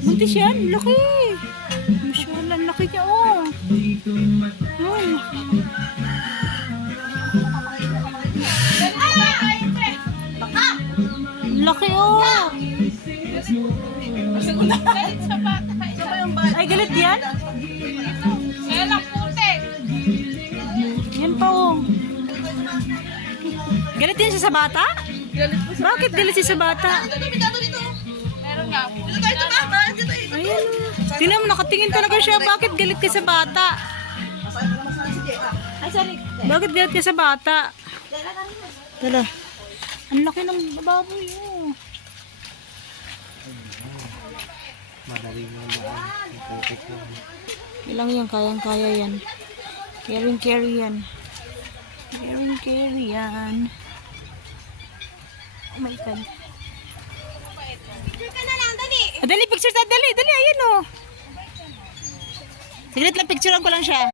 Buntis yan, laki. Masyala, laki niya, oh. Oh. Laki, oh. Ay, galit yan? Kaya lang puti. Yan pa, oh. Galit yan siya sa bata? Bakit galit siya sa bata? Meron nga. Ayan, oh. Tingnan mo, nakatingin talaga siya. Bakit galit ka sa bata? Bakit galit ka sa bata? Tala. Ang laki ng baboy, oh. Madaling mo lang. Putik lang. Ilang yan, kayang-kaya yan. Carry yan. Carry yan. Oh my God. Dali, picture sa dali, ayan, oh. Saglit lang, picturean ko lang siya.